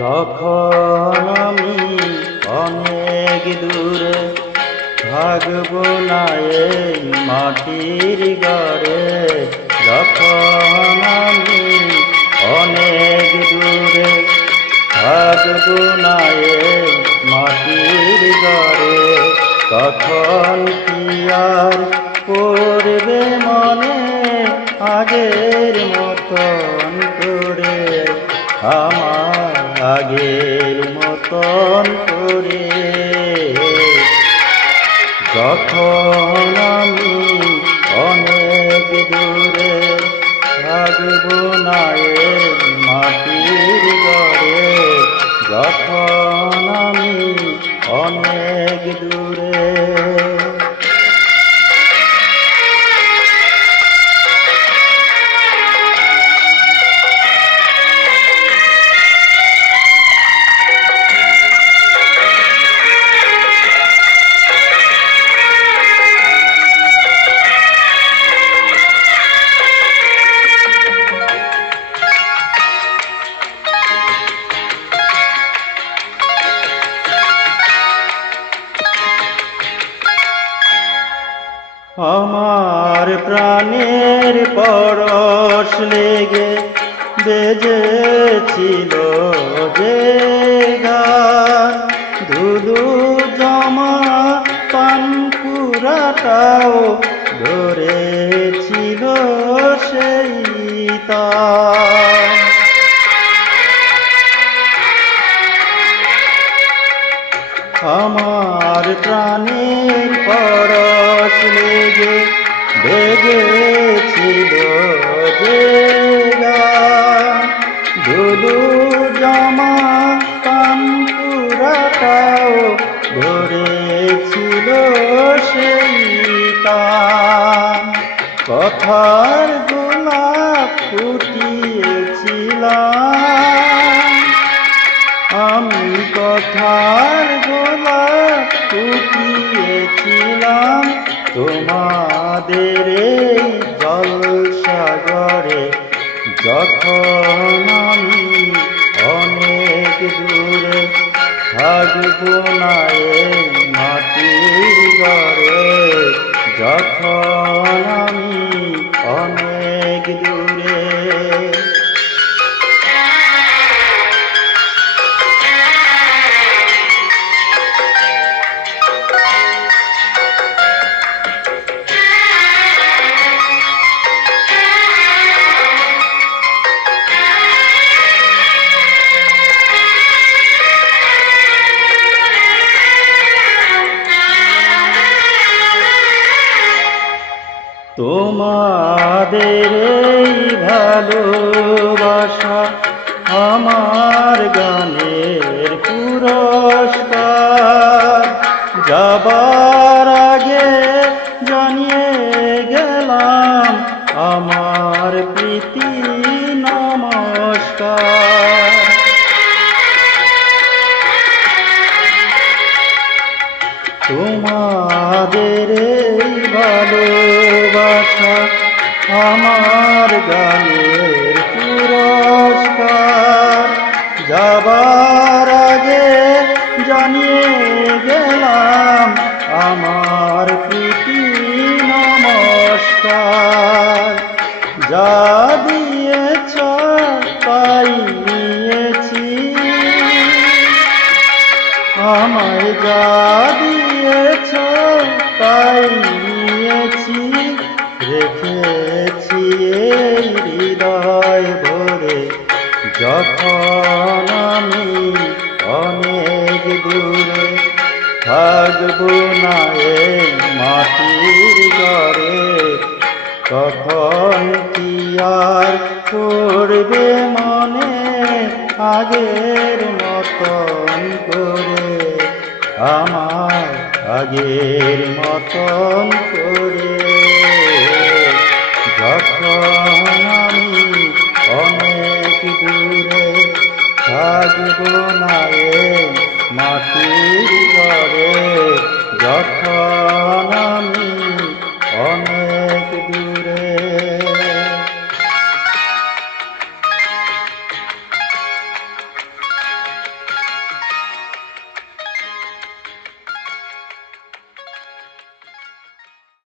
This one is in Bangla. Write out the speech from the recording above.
যখন আমি অনেক দূরে থাকব না এই মাটির ঘরে, যখন আমি অনেক দূরে থাকব না এই মাটির ঘরে, তখন কি আর পড়বে মনে আগের মতন করে, আমার আগের মতন করে। যখন আমি অনেক দূরে থাকব না এই মাটির ঘরে, যখন আমি অনেক দূরে। আমার প্রাণের পরশ লেগে বেজেছিল যে গান, ধুধু জমা পানপুরাটাও ধরেছিল সেই তান। আমার প্রাণের পরশ লেগে বেজেছিল যে গান, ধুধু জমা পানপুরাটাও ধরেছিল সেই তান। কথার গোলাপ ফুটিয়েছিলাম আমি, কথার গোলাপ ফুটিয়েছিলাম তোমাদের এই জলসাগরে, যখন আমি অনেক দূরে থাকব না এই মাটির ঘরে, যখন আমি অনেক দূরে। তোমাদের এই ভালোবাসা আমার গানের পুরস্কার, যাবার আগে জানিয়ে গেলাম আমার প্রীতি নমস্কার। তোমাদের এই ভালোবাসা আমার গানের পুরস্কার, যাবার আগে জানিয়ে গেলাম আমার প্রীতি নমস্কার। যা দিয়েছ তাই নিয়েছি, আমায় যা দিয়েছ তাই নিয়েছি, রেখেছি এই হৃদয় ভরে, যখন আমি অনেক দূরে থাকব না এই মাটির ঘরে, তখন কি আর পড়বে মনে আগের মতন করে, আমার আগের মতন করে। যখন আমি অনেক দূরে থাকব না এই মাটির ঘরে,